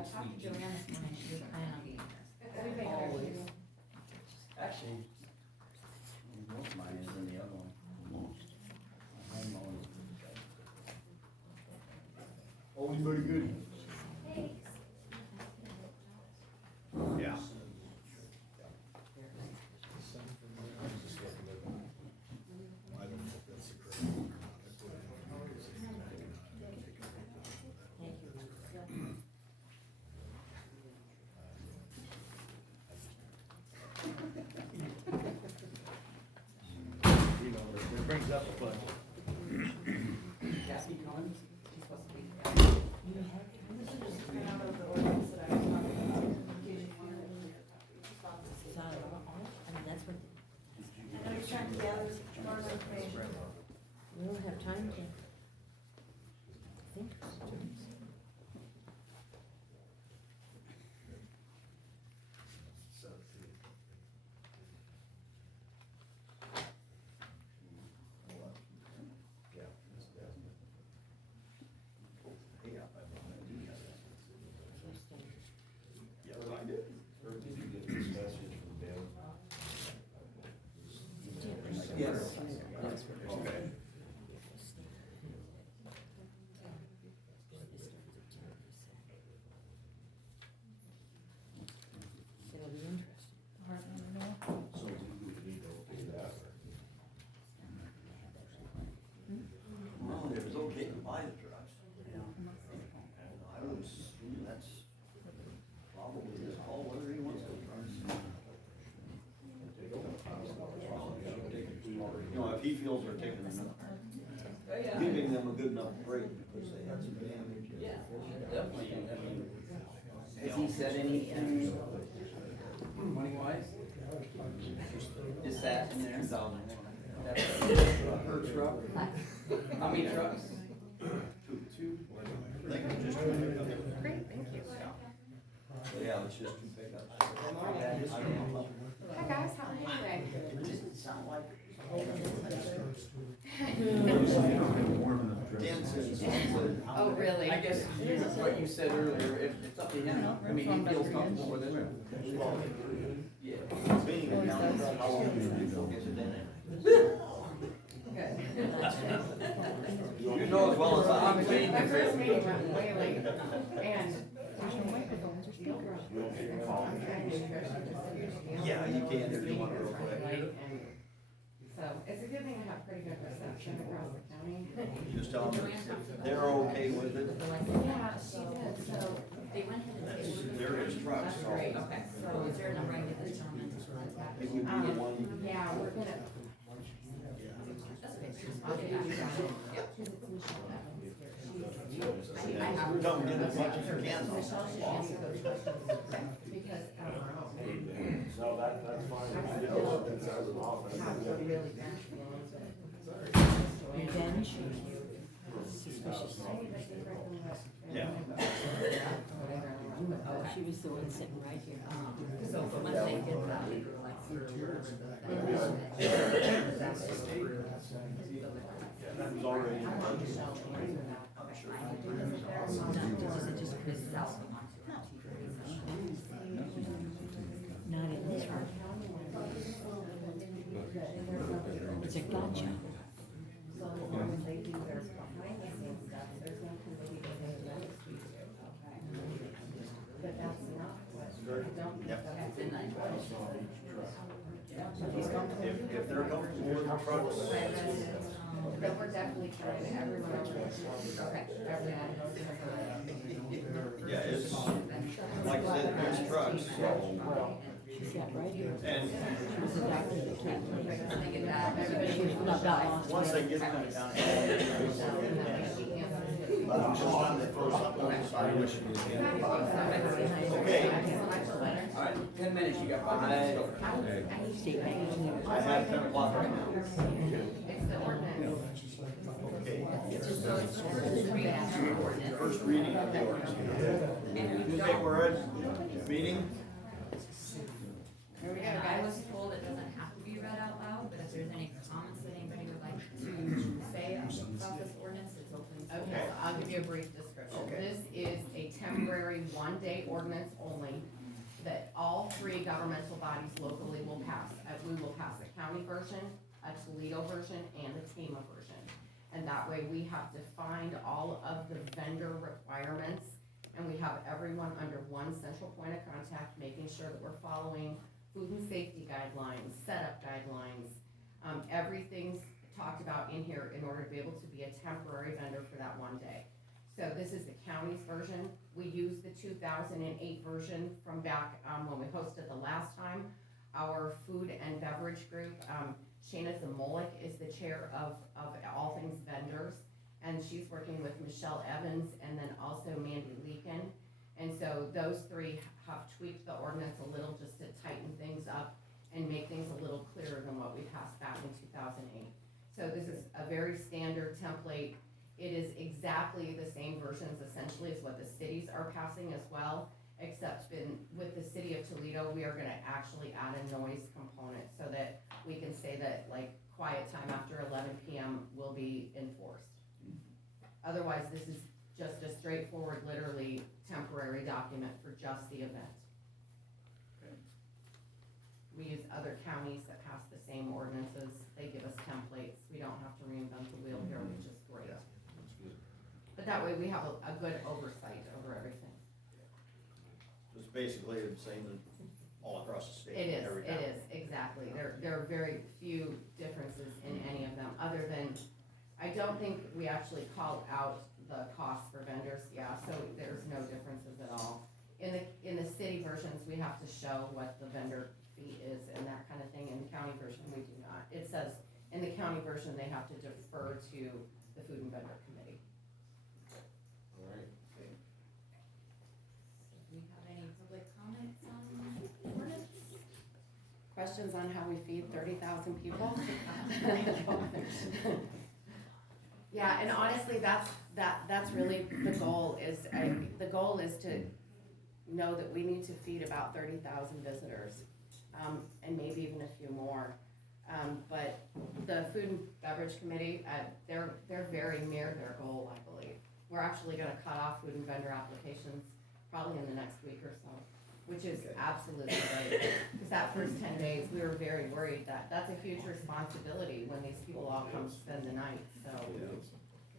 talked to Joanne this morning, she was planning on always. Actually, most of mine is in the other one. Anybody good? Yeah. I don't know if that's the correct one or not. I put it in here because I think I can take a picture of that. Thank you. You know, it brings up a bunch. Cassie Collins, she's supposed to be. I mean, that's what. I know you're trying to gather more information. We don't have time to think. Yeah, I did. Or did you get this message from Ben? Yes. Okay. It'll be interesting. Heartland Renewal. So do we need to okay that or? Well, it was okay to buy the trucks. And I would assume that's probably his call, whether he wants to. You know, if he feels they're taking enough, giving them a good enough break because they had some damage. Yeah, definitely, I mean, has he said anything money wise? Just that in there? Per truck? How many trucks? Two. They can just pick up. Great, thank you. Yeah, it's just two pickups. I don't know. Hi guys, how are you today? It didn't sound like. Oh, really? I guess what you said earlier, if it's up to him, I mean, he feels comfortable with it. Yeah. Being a county truck, how long do people get it in Good. You know as well as I. My first meeting went way late, and there's no microphones or speakers. Yeah, you can if you want real quick. So, it's a good thing to have pretty good reception across the county. Just tell them they're okay with it. Yeah, she did, so. They went ahead and scheduled. They're his trucks, That's so. great. Okay, so is there a number I can get this gentleman? It would be the one. Yeah, we're gonna. That's okay. I'll get back to you. Yep. Come get as much as you can. Michelle should answer those questions. Because, No, that's fine. Revenge. Suspicious. Yeah. Oh, she was the one sitting right here. So once they did that, we were like. That was already in the budget. Is it just Chris South? Not in this one. It's a gotcha. so when they do their behind the scenes stuff, there's no committee that they let us do. But that's not what, don't. Yep. That's in that. If they're comfortable with the trucks. But we're definitely trying, everyone else. Okay, everyone knows. Yeah, it's, like I said, there's trucks, so. She's got right here. And She was a doctor that can't Everybody She got lost. once they get them down. But I'm just trying to throw something on the side, which is. Okay. Alright, 10 minutes, you got 5 minutes. State bank. I have 10 o'clock right now. It's the ordinance. Okay. Ordinance. First reading of the ordinance. Okay, we're at meeting. Here we go, And I was guys. told it doesn't have to be read out loud, but if there's any comments that anybody would like to say about this ordinance, it's open. Okay, so I'll give you a brief description. Okay. This is a temporary temporary one-day ordinance only that all three governmental bodies locally will pass. We will pass a county version, a Toledo version, and a Tama version. And that way we have defined all of the vendor requirements, and we have everyone under one central point of contact, making sure that we're following food and safety guidelines, setup guidelines. Everything's talked about in here in order to be able to be a temporary vendor for that one day. So this is the county's version. We used the 2008 version from back when we hosted the last time. Our food and beverage group, Shayna Zamolik is the chair of all things vendors, and she's working with Michelle Evans and then also Mandy Leakin. And so those three have tweaked the ordinance a little just to tighten things up and make things a little clearer than what we passed back in 2008. So this is a very standard template. It is exactly the same versions essentially as what the cities are passing as well, except with the city of Toledo, we are gonna actually add a noise component so that we can say that like quiet time after 11 p.m. will be enforced. Otherwise, this is just a straightforward, literally temporary document for just the event. We use other counties that pass the same ordinances. They give us templates. We don't have to reinvent the wheel here, which is great. But that way we have a good oversight over everything. It's basically the same all across the state. It is, every town. exactly. There are very few differences in any of them, other than, I don't think we actually called out the costs for vendors, yeah, so there's no differences at all. In the city versions, we have to show what the vendor fee is and that kind of thing. In the county version, we do not. It says, in the county version, they have to defer to the food and vendor committee. All right. Do we have any public comments on ordinance? Questions on how we feed 30,000 people? Yeah, and honestly, that's really the goal the goal is to know that we need to feed about 30,000 visitors, and maybe even a few more. But the Food and Beverage Committee, they're very near their goal, I believe. We're actually gonna cut off food and vendor applications probably in the next week or so, which is absolutely great. Because that first 10 days, we were very worried that that's a huge responsibility when these people all come spend the night, so.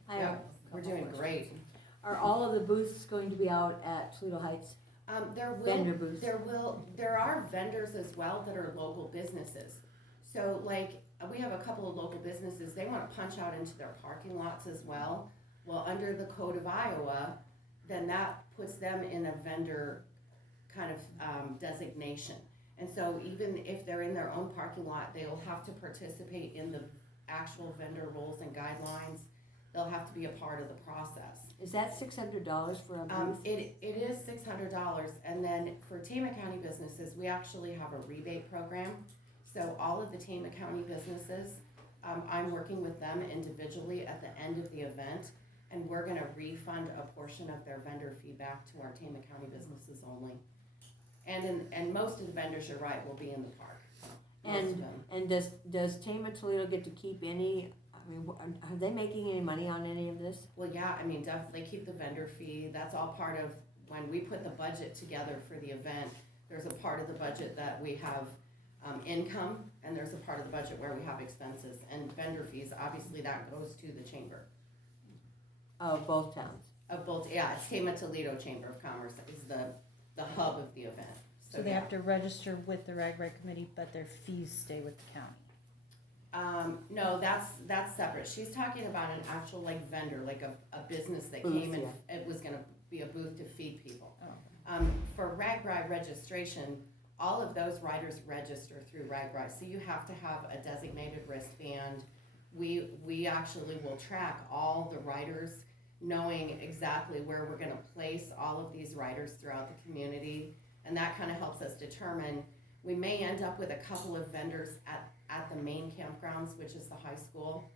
I Yeah, have we're doing great. Are all of the booths going to be out at Toledo Heights? Vendor booths? There are vendors as well that are local businesses. So like, we have a couple of local businesses, they wanna punch out into their parking lots as well. Well, under the code of Iowa, then that puts them in a vendor kind of designation. And so even if they're in their own parking lot, they'll have to participate in the actual vendor rules and guidelines. They'll have to be a part of the process. Is that $600 for a booth? It is $600, and then for Tama County businesses, we actually have a rebate program. So all of the Tama County businesses, I'm working with them individually at the end of the event, and we're gonna refund a portion of their vendor feedback to our Tama County businesses only. And most of the vendors, you're right, will be in the park. Most of them. And does Tama Toledo get to keep any, I mean, are they making any money on any of this? Well, yeah, I mean, definitely keep the vendor fee. That's all part of, when we put the budget together for the event, there's a part of the budget that we have income, and there's a part of the budget where we have expenses. And vendor fees, obviously that goes to the chamber. Of both towns? Of both, yeah, it's Tama Toledo Chamber of Commerce is the hub of the event. So they have to register with the RAGBRAI committee, but their fees stay with the county. No, that's separate. She's talking about an actual like vendor, like a business that Booth, came and yeah. it was gonna be a booth to feed people. Oh. For RAGBRAI registration, all of those riders register through RAGBRAI, so you have to have a designated wristband. We actually will track all the riders, knowing exactly where we're gonna place all of these riders throughout the community, and that kinda helps us determine, we may end up with a couple of vendors at the main campgrounds, which is the high school,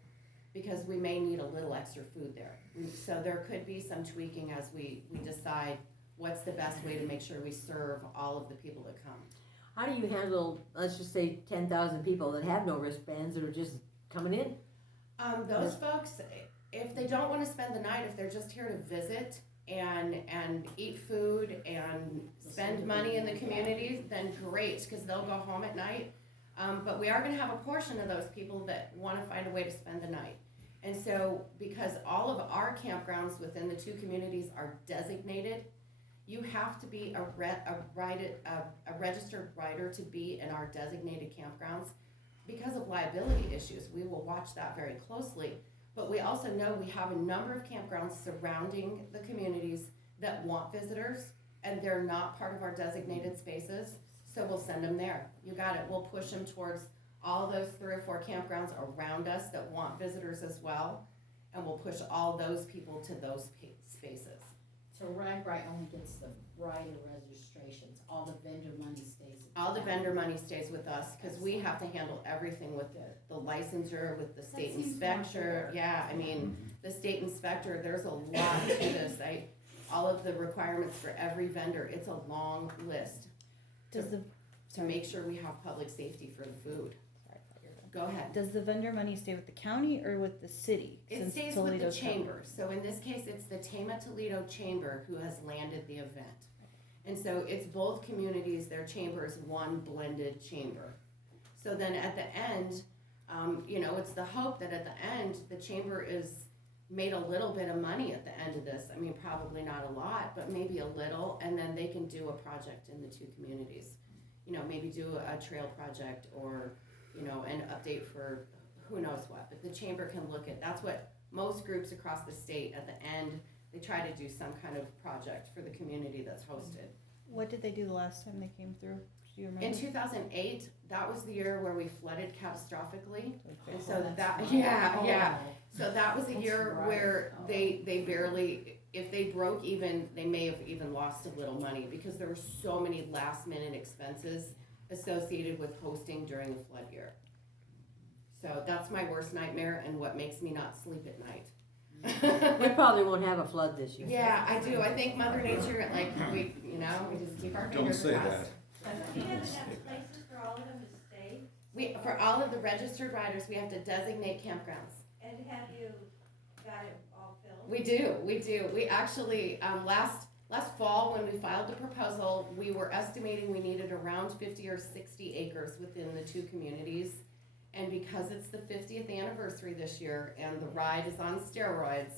because we may need a little extra food there. So there could be some tweaking as we decide what's the best way to make sure we serve all of the people that come. How do you handle, let's just say 10,000 people that have no wristbands that are just coming in? Those folks, if they don't wanna spend the night, if they're just here to visit and eat food money in the community, then great, cause they'll go home at night. But we are gonna have a portion of those people that wanna find a way to spend the night. And so, because all of our campgrounds within the two communities are designated, you have to be a registered rider to be in our designated campgrounds. Because of liability issues, we will watch that very closely. But we also know we have a number of campgrounds surrounding the communities that want visitors, and they're not part of our designated spaces, so we'll send them there. You got it, we'll push them towards all those 3 or 4 campgrounds around us that want visitors as well, and we'll push all those people to those spaces. So RAGBRAI only gets the rider registrations, all the vendor money stays. with All the them. vendor money stays with us, cause we have to handle everything with the licensure, with the state seems more inspector. fair. Yeah, I mean, the state inspector, there's a lot to this, all of the requirements for every vendor, it's a long list Does the, to make sure we have public safety for the food. Go ahead. does the vendor money stay with the county or with the city? It since stays with the Toledo's county? chamber, so in this case, it's the Tama Toledo Chamber who has landed the event. And so it's both communities, their chambers, one blended chamber. So then at the end, it's the hope that at the end, the chamber is made a little bit of money at the end of this. I mean, probably not a lot, but maybe a little, and then they can do a project in the two communities. Maybe do a trail project or, an update for who knows what, but the chamber can look at, that's what most groups across the state at the end, they try to do some kind of project for the community that's hosted. What did they do the last time they came through? Do you remember? In 2008, that was the year where we flooded catastrophically, and so that's that, right. yeah. Oh. So that was a That's year right. where Oh. they barely, if they broke even, they may have even lost a little money because there were so many last minute expenses associated with hosting during a flood year. So that's my worst nightmare and what makes me not sleep at night. We probably won't have a flood this year. Yeah, I do. I think Mother Nature, we just keep our Don't fingers say crossed. that. Do you have enough places for all of them to stay? For all of the registered riders, we have to designate campgrounds. And have you got it all filled? We do. We actually, last fall, when we filed the proposal, we were estimating we needed around 50 or 60 acres within the two communities. And because it's the 50th anniversary this year and the ride is on steroids,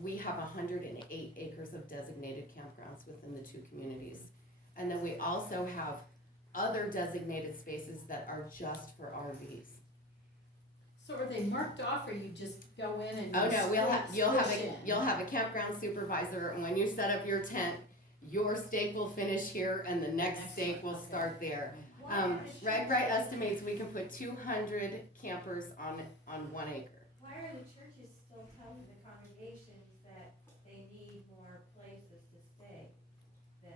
we have 108 acres of designated campgrounds within the two communities. And then we also have other designated spaces that are just for RVs. So are they marked off or you just go in and? Oh no, you'll you'll have a campground supervisor, and when you set up your tent, your stake will finish here and the next stake will start there. RAGBRAI estimates we can put 200 campers on 1 acre. Why are the churches still telling the congregations that they need more places to stay then?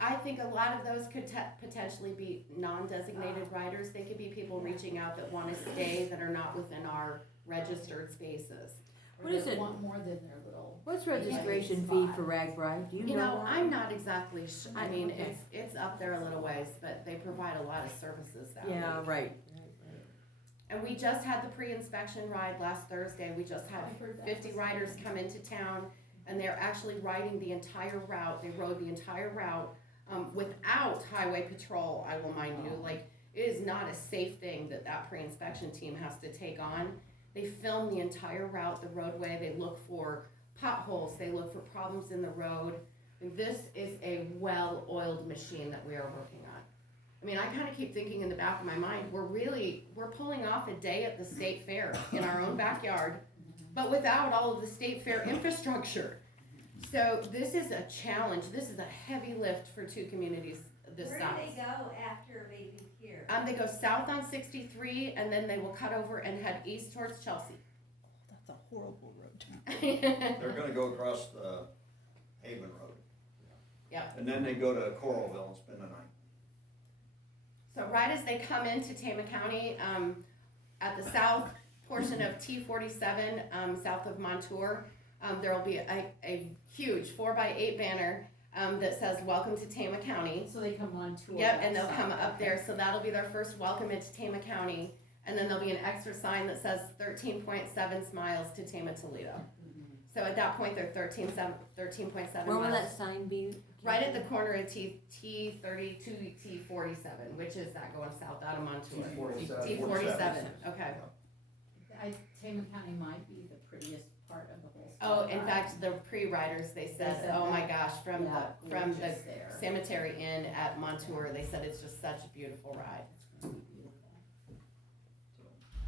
I think a lot of those could potentially be non-designated riders. They could be people reaching out that want to stay that are not within our registered spaces. Or What is they it? want more than their little. What's registration fee for RAGBRAI? Do you know that? I'm not exactly I mean, Okay. it's up there a little ways, but they provide a lot of services that Yeah, week. right. And we just had the pre-inspection ride last Thursday. We just had I heard that 50 was- riders come into town, and they're actually riding the entire route. They rode the entire route without highway patrol, I will mind you. Like, it is not a safe thing that pre-inspection team has to take on. They film the entire route, the roadway. They look for potholes. They look for problems in the road. And this is a well-oiled machine that we are working on. I mean, I kind of keep thinking in the back of my mind, we're pulling off a day at the state fair in our own backyard, but without all of the state fair infrastructure. So this is a challenge. This is a heavy lift for two communities this size. Where do they go after they leave here? They go south on 63, and then they will cut over and head east towards Chelsea. That's a horrible road. They're gonna go across the Haven Road. Yep. And then they go to Coralville and spend the night. So right as they come into Tama County, at the south portion of T47, south of Montour, there will be a huge 4x8 banner that says "Welcome to Tama County." So they come on tour. Yep, and they'll outside. come up there. So that'll be their first welcome into Tama County, and then there'll be an extra sign that says 13.7 miles to Tama Toledo. So at that point, they're 13.7 Where will miles. that sign be? Right at the corner of T32, T47, which is that going south out of Montour? T47, okay. Tama County might be the prettiest part of the whole state. Oh, in fact, the pre-riders, they said, said oh my that. gosh, from Yeah, the gorgeous there. cemetery inn at Montour, they said it's just such a beautiful ride. It's gonna be beautiful.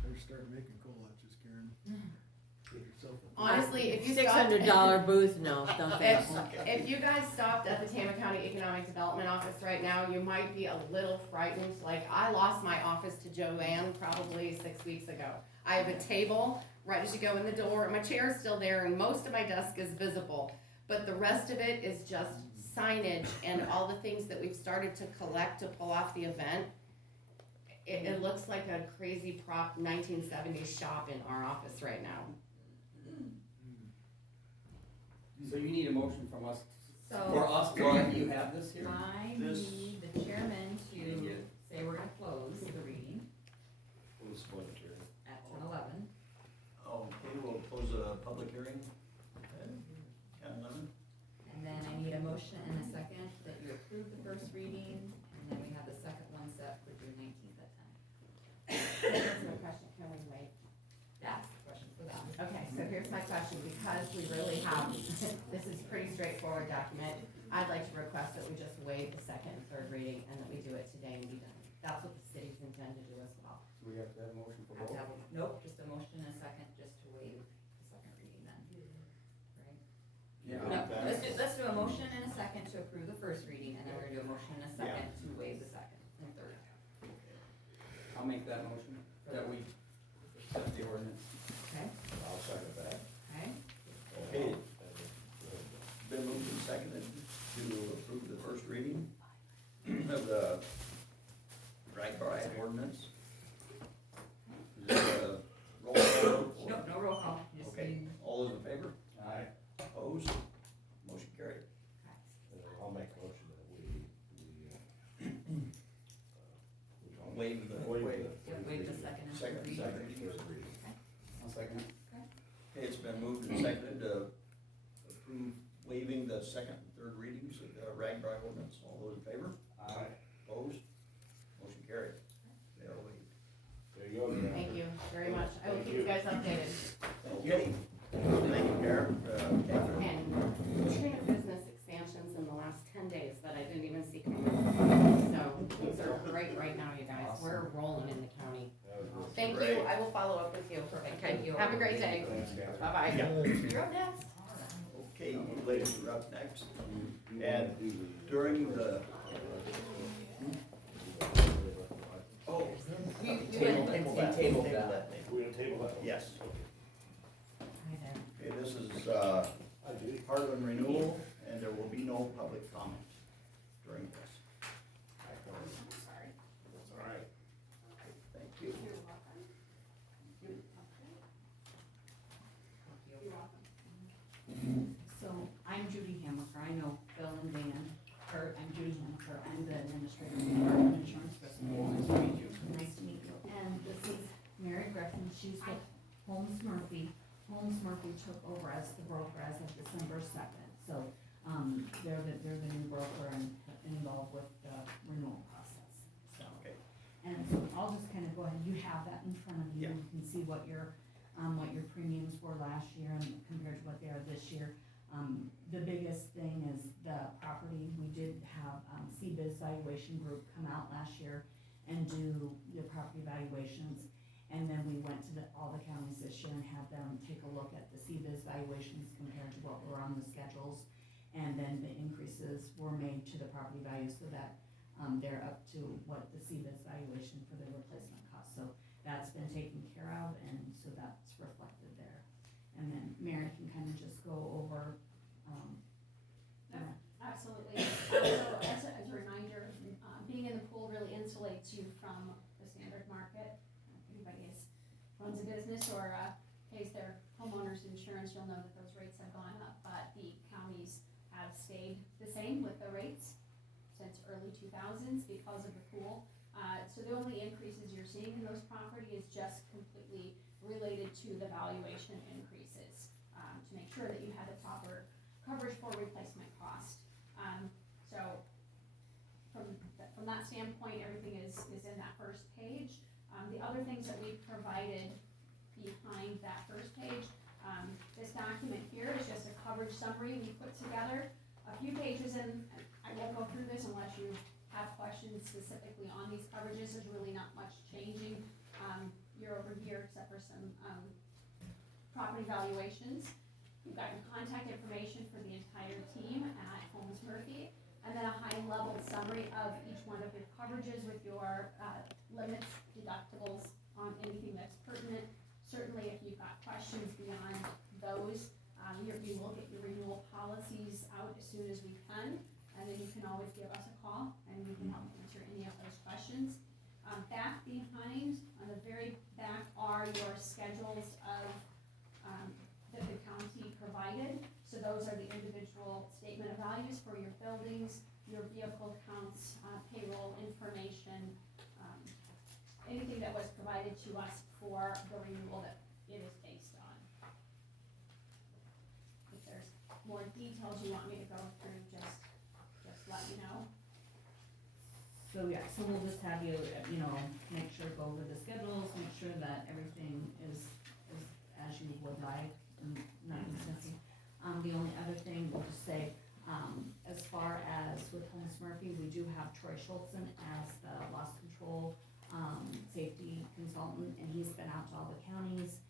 Better start making collages, Karen. Get yourself a. Honestly, if you $600 booth, no, don't say that. If you guys stopped at the Tama County Economic Development Office right now, you might be a little frightened. Like, I lost my office to Joanne probably 6 weeks ago. I have a table right as you go in the door, and my chair is still there, and most of my desk is visible. But the rest of it is just signage and all the things that we've started to collect to pull off the event. It looks like a crazy prop 1970s shop in our office right now. So you need a motion from us, So for us to let you have this here? I This- need the chairman to say we're gonna close the reading Who's going to? at 10:11. Okay, we'll close the public hearing at 10:11. And then I need a motion and a second that you approve the first reading, and then we have the second one set for June 19th at 10. There's no question, can we wait? That's the question for that. Okay, so here's my question, because we really have, this is a pretty straightforward document, I'd like to request that we just waive the second and third reading and that we do it today and be done. That's what the city's intend to do as well. So we have to have a motion for Have to both? have a- Nope, just a motion and a second, just to waive the second reading then. Right? Yeah. No, let's do a motion and a second to approve the first reading, and then we're gonna do a motion and a second to waive the second and third. I'll make that motion, that we accept the ordinance. Okay, I'll second that. okay, Okay, been moved and seconded to approve the first reading of the RAGBRAI ordinance. Is this a roll call? no roll call, just Okay, need, all those in favor? Aye. Opposed? Motion carried. And then I'll make a motion that we Waive the, waive the second and Second, third reading. second. I'll second it. Okay, it's been moved and seconded to approve waiving the second and third readings of the RAGBRAI ordinance. All those in favor? Aye. Opposed? Motion carried. They are waived. There you go, Karen. Thank you very much, I will keep you guys updated. Okay. Thank you, Karen. And string of business expansions in the last 10 days that I didn't even see coming. So things are great right now, you guys, we're rolling in the county. That was good. Thank you, Great. I will follow up with you. Perfect, Okay, thank you. have a great day. Thanks, Karen. Bye-bye. You're up next. Okay, you ladies are up next. And during the, oh. Table that. Table that. We're gonna table that? Yes. Hi there. Okay, this is, I do. Heartland Renewal, and there will be no public comment during this. Sorry. That's all right. Thank you. So, I'm Judy Hamaker, I know Bill and Dan, or I'm Judy Hamaker, I'm the administrator of the Department of Insurance Risk Management. Nice to meet you. And this is Mary Griffin, she's with Holmes Murphy. Holmes Murphy took over as the broker as of December 2nd. So, they're the new broker and involved with the renewal process, so. Okay. And so I'll just kind of go ahead, you have that in front of you, Yeah. you can see what your premiums were last year and compared to what they are this year. The biggest thing is the property, we did have, CBIZ Valuation Group come out last year and do the property valuations. And then we went to all the counties this year and had them take a look at the CBIZ valuations compared to what were on the schedules. And then the increases were made to the property value so that, they're up to what the CBIZ valuation for the replacement cost. So that's been taken care of, and so that's reflected there. And then Mary can kind of just go over, Absolutely. So as a reminder, being in the pool really insulates you from the standard market. If anybody runs a business or pays their homeowner's insurance, you'll know that those rates have gone up, but the counties have stayed the same with the rates since early 2000s because of the pool. So the only increases you're seeing in those property is just completely related to the valuation increases. to make sure that you had the proper coverage for replacement cost. So from that standpoint, everything is in that first page. The other things that we've provided behind that first page, this document here is just a coverage summary we put together. A few pages in, I won't go through this unless you have questions specifically on these coverages. There's really not much changing year over year except for some property valuations. You've got your contact information for the entire team at Holmes Murphy, and then a high-level summary of each one of your coverages with your limits, deductibles on anything that's pertinent. Certainly, if you've got questions beyond those, you will get your renewal policies out as soon as we can, and then you can always give us a call, and we can help answer any of those questions. Back behind, on the very back, are your schedules of that the county provided. So those are the individual statement of values for your buildings, your vehicle counts, payroll information, anything that was provided to us for the renewal that it is based on. If there's more details you want me to go through, just let me know. So yeah, so we'll just have you, make sure, go over the schedules, make sure that everything is as you would like, and nothing missing. The only other thing we'll just say, as far as with Holmes Murphy, we do have Troy Schultzen as the loss control, safety consultant, and he's been out to all the counties,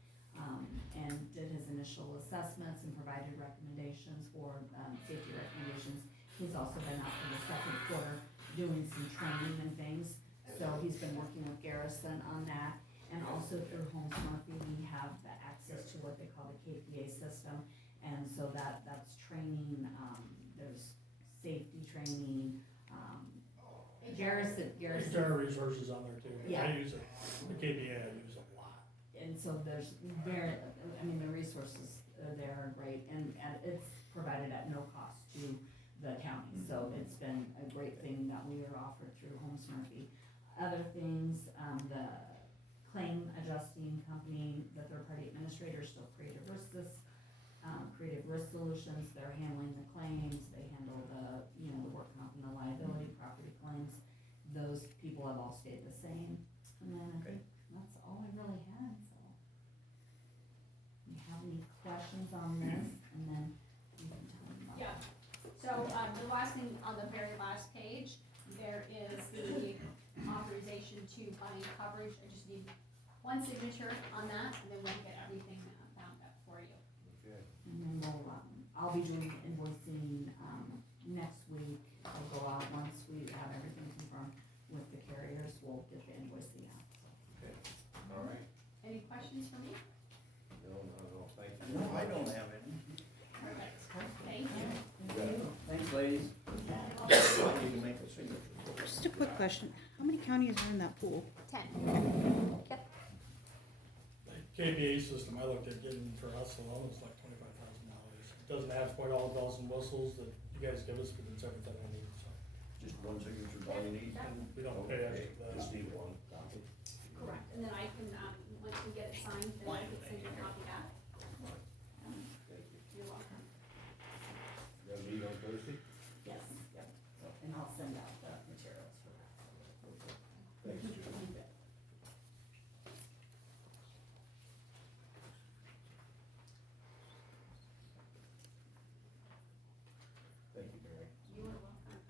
and did his initial assessments and provided recommendations for, safety recommendations. He's also been out for the second quarter doing some training and things, so he's been working with Garrison on that. And also through Holmes Murphy, we have the access to what they call the KPA system, and so that's training, there's safety training, Garrison. HR resources on there too. Yeah. I use it, the KPA I use a lot. And so there's the resources there are great, and it's provided at no cost to the county, so it's been a great thing that we are offered through Holmes Murphy. Other things, the claim adjusting company, the third-party administrator is still Creative Risk Solutions. They're handling the claims, they handle the work comp and the liability, property claims. Those people have all stayed the same, and then I think that's all I really had, so. Do you have any questions on this, and then you can tell me about. Yeah. So, the last thing on the very last page, there is the authorization to buy coverage. I just need one signature on that, and then we'll get everything bound up for you. Okay. And then I'll be doing invoicing, next week. I'll go out once we have everything confirmed with the carriers, we'll get the invoicing out, so. Okay, all right. Any questions for me? No, thank you. No, I don't have any. Perfect. Thank you. Thanks, ladies. You can make a signature. Just a quick question, how many counties are in that pool? 10. The KPA system, I looked at getting for us alone, it's like $25,000. It doesn't have quite all the bells and whistles that you guys give us, but it's everything I need, so. Just one signature is all you need? We don't pay Okay, extra for just that. need one. Correct. And then I can, once we get it signed, then I can send you a copy back. Thank you. You're welcome. You gonna meet on Thursday? Yes, yep, and I'll send out the materials for that. Thanks, Judy. You bet. Thank you, Mary. You are welcome.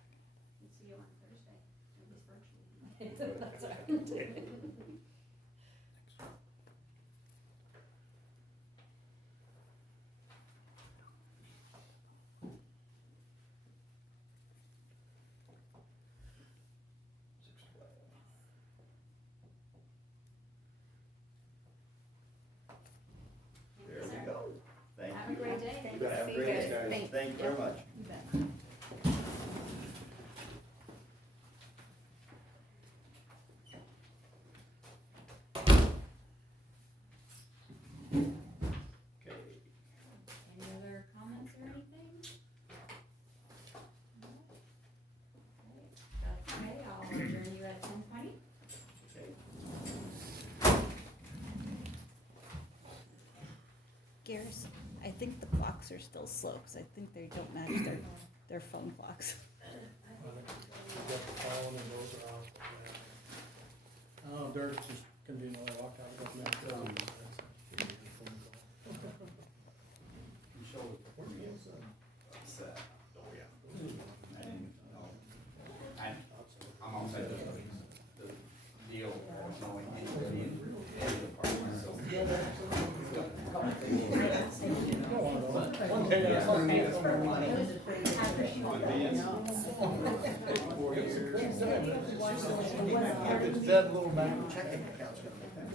We'll see you on Thursday, at least virtually. That's all right. There we go. Thank Have a you. great day. You better have a great day, guys. Thanks. Thank you very much. You bet. Okay. Any other comments or anything? No? Okay, that's okay, I'll adjourn you at 10:20. Okay. Garrison, I think the clocks are still slow, cause I think they don't match their phone clocks. I think you got the phone and those are off. Oh, Dirk just conveniently walked out. Got me. Oh, yeah. I'm outside the deal, knowing anybody in the department, so. One day I saw me. That little bank checking account's gonna make that.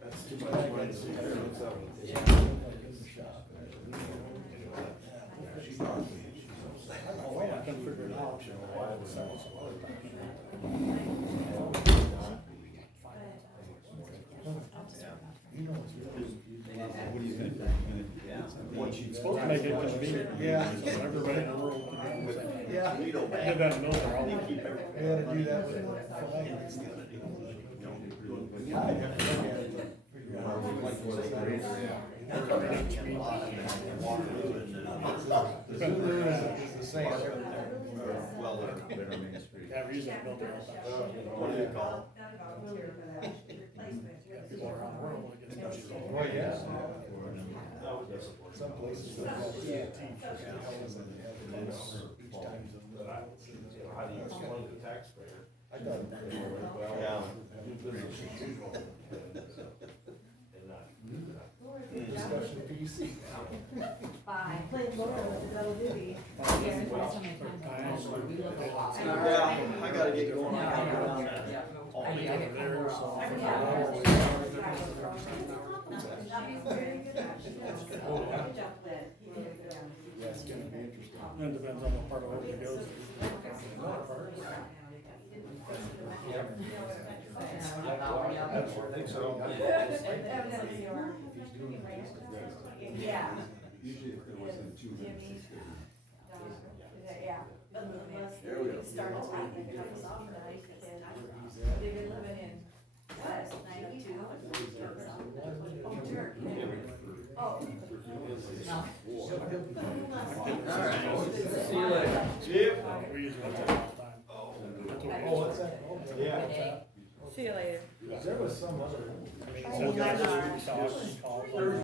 That's too much money to see. Oh, I can figure it out. Why it was some other time. Once you Supposed to make it convenient. Yeah. So everybody in the world can do the same. Yeah. Toledo Did Bank, that in Milford all the they time. keep We everything. had to do that with fillets. Yeah, I never looked at it, but figure out how like what it's like. The Zulu is the same everywhere. Well, Yeah, we usually build it all the time. what do you call People around the world want to get stuff. Well, yeah. Some places they call TNT for houses and they have it each time. How do you explain to the taxpayer? I thought it was well. Yeah. Do business as usual. And not. Discussion PC. Bye. Play Laura with the double duty. Yeah, I gotta get going, I gotta go down there. I'll be over there, so. Yeah, it's gonna be interesting. It depends on what part of it goes. I think so. Yeah. Usually if there wasn't 2 minutes. Yeah. There we go. They've been living in, what, 92? Oh. See you later. Yep. We usually take off time. Oh, what's that? Yeah. See you later. There was some other